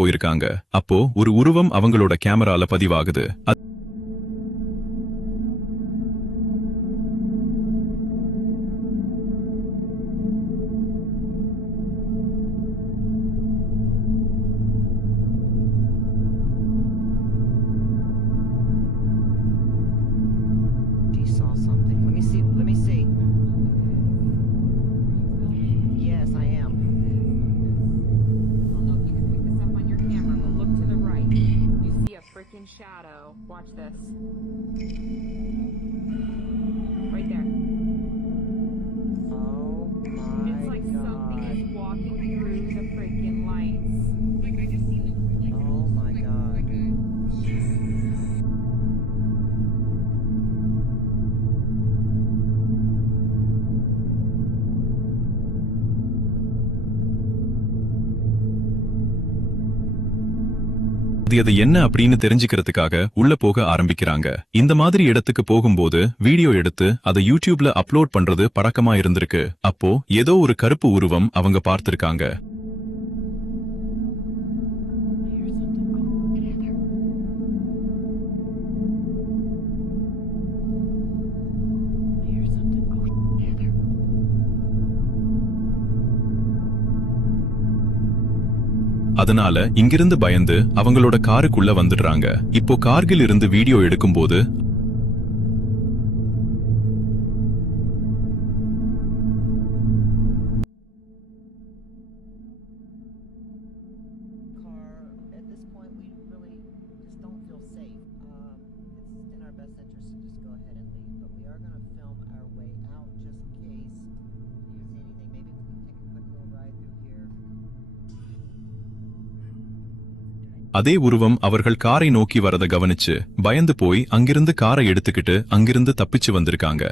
போயிருக்காங்க. அப்போ ஒரு உருவம் அவங்களோட கேமரால பதிவாகுது. She saw something. Let me see. Let me see. Yes, I am. I don't know if you can pick this up on your camera, but look to the right. You see a freaking shadow. Watch this. Right there. Oh It's my like something god. is walking through the freaking lights. Oh my god. அது என்ன அப்படின்னு தெரிஞ்சுக்கிறதுக்காக உள்ள போக ஆரம்பிக்கிறாங்க. இந்த மாதிரி இடத்துக்கு போகும்போது வீடியோ எடுத்து அதை யூடியூப்ல அப்லோட் பண்றது பழக்கமா இருந்திருக்கு. அப்போ ஏதோ ஒரு கருப்பு உருவம் அவங்க பார்த்திருக்காங்க. அதனால இங்கிருந்து பயந்து அவங்களோட காருக்குள்ள வந்துடுறாங்க. இப்போ கார்கில் இருந்து வீடியோ எடுக்கும்போது At this point, we really just don't feel safe. It's in our best interest to just go ahead and leave, but we are going to film our way out just in case you see anything. Maybe we can take a quick little ride through here. அதே உருவம் அவர்கள் காரை நோக்கி வரத கவனிச்சு பயந்து போய் அங்கிருந்து காரை எடுத்துக்கிட்டு அங்கிருந்து தப்பிச்சு வந்திருக்காங்க.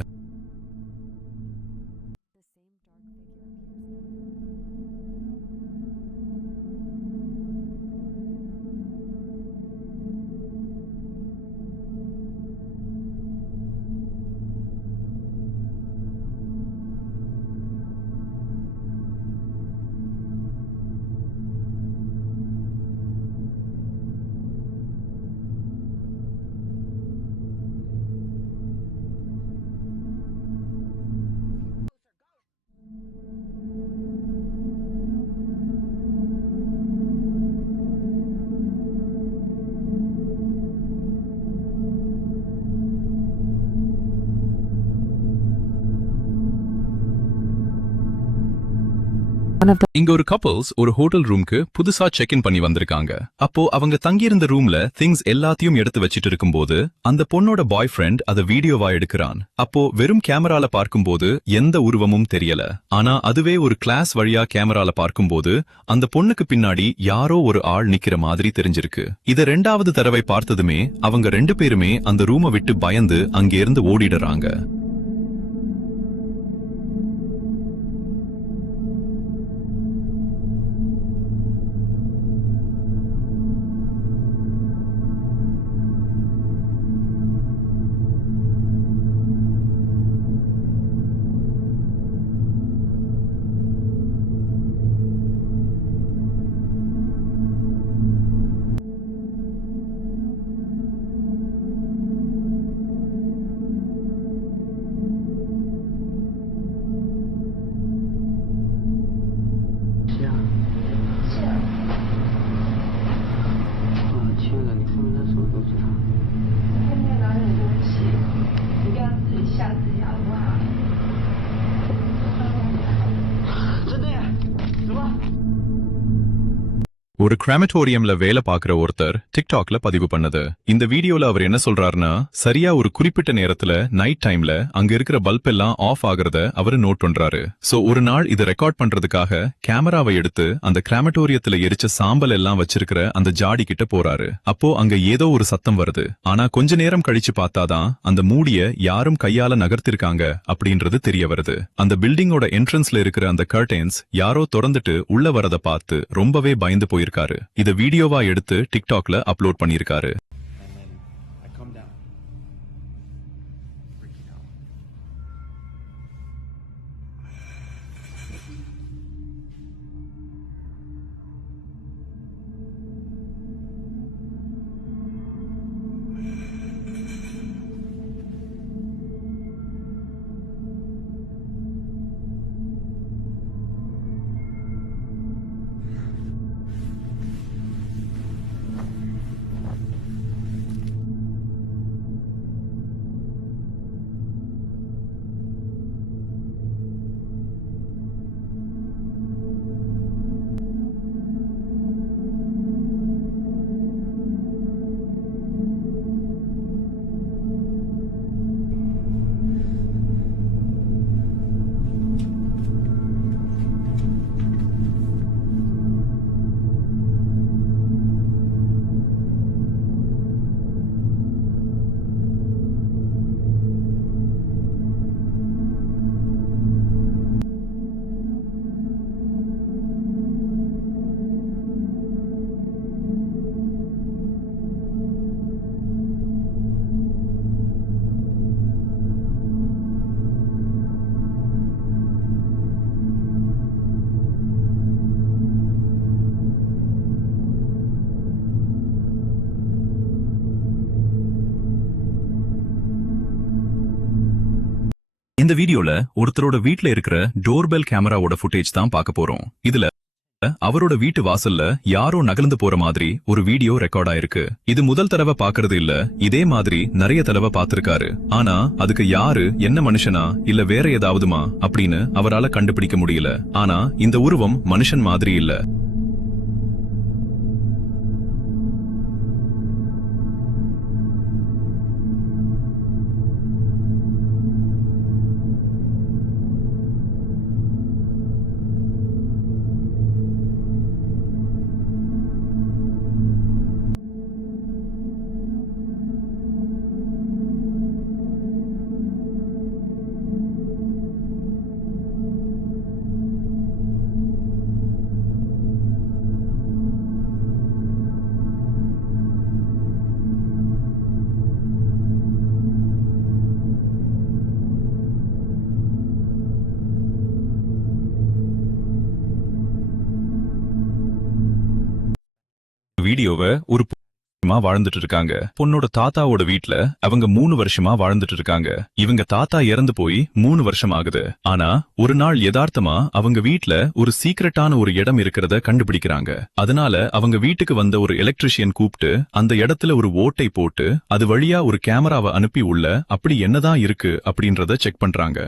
இங்க ஒரு கப்பல்ஸ் ஒரு ஹோட்டல் ரூம்க்கு புதுசா செக் இன் பண்ணி வந்திருக்காங்க. அப்போ அவங்க தங்கியிருந்த ரூம்ல திங்ஸ் எல்லாத்தையும் எடுத்து வச்சிட்டு இருக்கும்போது அந்த பொண்ணோட பாய் ஃப்ரெண்ட் அதை வீடியோவா எடுக்கிறான். அப்போ வெறும் கேமரால பார்க்கும்போது எந்த உருவமும் தெரியல. ஆனா அதுவே ஒரு கிளாஸ் வழியா கேமரால பார்க்கும்போது அந்த பொண்ணுக்கு பின்னாடி யாரோ ஒரு ஆள் நிக்கிற மாதிரி தெரிஞ்சிருக்கு. இத ரெண்டாவது தடவை பார்த்ததுமே அவங்க ரெண்டு பேருமே அந்த ரூமை விட்டு பயந்து அங்கிருந்து ஓடிடுறாங்க. ஒரு கிராமட்டோரியம்ல வேலை பார்க்கிற ஒருத்தர் டிக்டாக்ல பதிவு பண்ணது. இந்த வீடியோல அவர் என்ன சொல்றாருன்னா, சரியா ஒரு குறிப்பிட்ட நேரத்துல நைட் டைம்ல அங்க இருக்கிற பல்ப் எல்லாம் ஆஃப் ஆகுறத அவரு நோட் பண்றாரு. சோ ஒரு நாள் இதை ரெக்கார்ட் பண்றதுக்காக கேமராவை எடுத்து அந்த கிராமட்டோரியத்துல எரிச்ச சாம்பல் எல்லாம் வச்சிருக்கிற அந்த ஜாடி கிட்ட போறாரு. அப்போ அங்க ஏதோ ஒரு சத்தம் வருது. ஆனா கொஞ்ச நேரம் கழிச்சு பார்த்தாதான் அந்த மூடிய யாரும் கையால நகர்த்திருக்காங்க அப்படின்றது தெரிய வருது. அந்த பில்டிங்கோட என்ட்ரன்ஸ்ல இருக்கிற அந்த கர்டைன்ஸ் யாரோ திறந்துட்டு உள்ள வரத பார்த்து ரொம்பவே பயந்து போயிருக்காரு. இத வீடியோவா எடுத்து டிக்டாக்ல அப்லோட் பண்ணிருக்காரு. இந்த வீடியோல ஒருத்தரோட வீட்ல இருக்கிற டோர்பெல் கேமராவோட ஃபுட்டேஜ் தான் பார்க்க போறோம். இதுல அவரோட வீட்டு வாசல்ல யாரோ நகர்ந்து போற மாதிரி ஒரு வீடியோ ரெக்கார்ட் ஆயிருக்கு. இது முதல் தடவை பாக்குறது இல்ல, இதே மாதிரி நிறைய தடவை பார்த்திருக்காரு. ஆனா அதுக்கு யாரு, என்ன மனுஷனா இல்ல வேற ஏதாவதுமா அப்படின்னு அவரால கண்டுபிடிக்க முடியல. ஆனா இந்த உருவம் மனுஷன் மாதிரி இல்ல. வீடியோவை ஒரு வாழ்ந்துட்டு இருக்காங்க. பொண்ணோட தாத்தாவோட வீட்ல அவங்க 3 வருஷமா வாழ்ந்துட்டு இருக்காங்க. இவங்க தாத்தா இறந்து போய் 3 வருஷம் ஆகுது. ஆனா ஒரு நாள் யதார்த்தமா அவங்க வீட்ல ஒரு சீக்ரெட்டான ஒரு இடம் இருக்கிறத கண்டுபிடிக்கிறாங்க. அதனால அவங்க வீட்டுக்கு வந்த ஒரு எலக்ட்ரிஷியன் கூப்பிட்டு அந்த இடத்துல ஒரு ஓட்டை போட்டு அது வழியா ஒரு கேமராவை அனுப்பி உள்ள அப்படி என்னதான் இருக்கு அப்படின்றத செக் பண்றாங்க.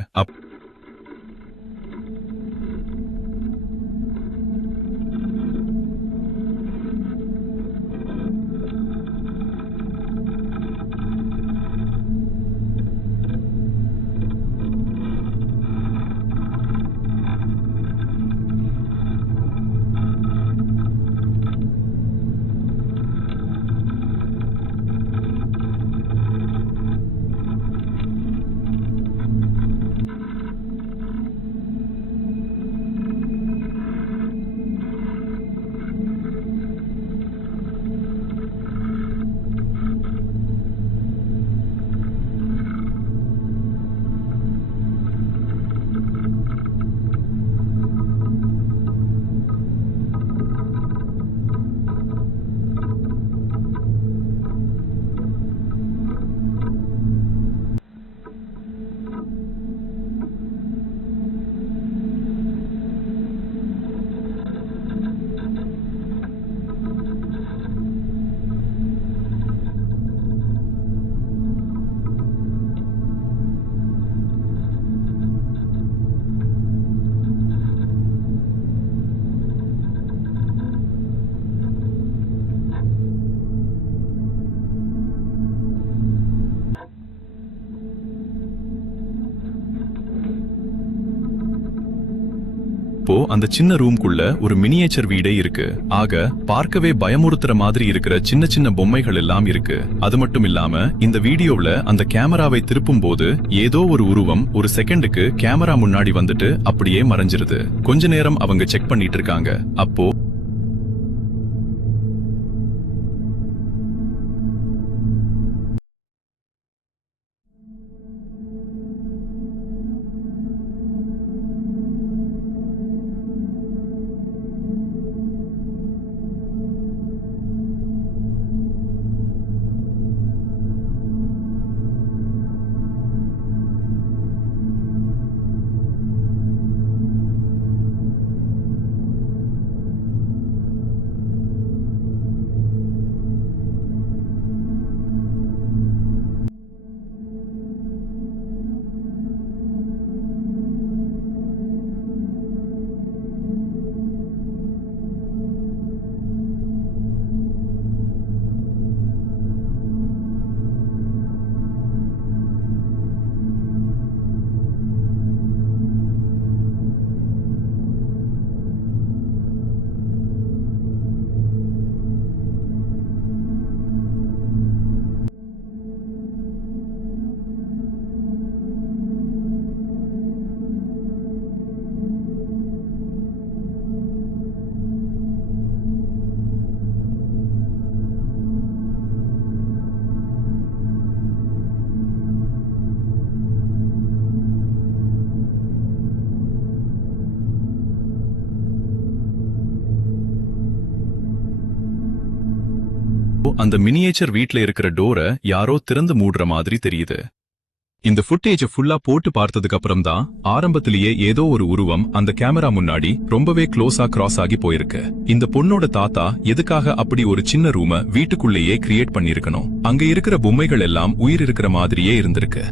இப்போ அந்த சின்ன ரூம்குள்ள ஒரு மினியேச்சர் வீடே இருக்கு. ஆக பார்க்கவே பயமுறுத்துற மாதிரி இருக்கிற சின்ன சின்ன பொம்மைகள் எல்லாம் இருக்கு. அது மட்டும் இல்லாம இந்த வீடியோல அந்த கேமராவை திருப்பும் போது ஏதோ ஒரு உருவம் ஒரு செகண்டுக்கு கேமரா முன்னாடி வந்துட்டு அப்படியே மறைஞ்சிருது. கொஞ்ச நேரம் அவங்க செக் பண்ணிட்டு இருக்காங்க. அப்போ அந்த மினியேச்சர் வீட்ல இருக்கிற டோரை யாரோ திறந்து மூடுற மாதிரி தெரியுது. இந்த ஃபுட்டேஜ ஃபுல்லா போட்டு பார்த்ததுக்கு அப்புறம் தான் ஆரம்பத்திலேயே ஏதோ ஒரு உருவம் அந்த கேமரா முன்னாடி ரொம்பவே க்ளோஸா கிராஸ் ஆகி போயிருக்கு. இந்த பொண்ணோட தாத்தா எதுக்காக அப்படி ஒரு சின்ன ரூம வீட்டுக்குள்ளேயே கிரியேட் பண்ணிருக்கணும்? அங்க இருக்கிற பொம்மைகள் எல்லாம் உயிர் இருக்கிற மாதிரியே இருந்திருக்கு.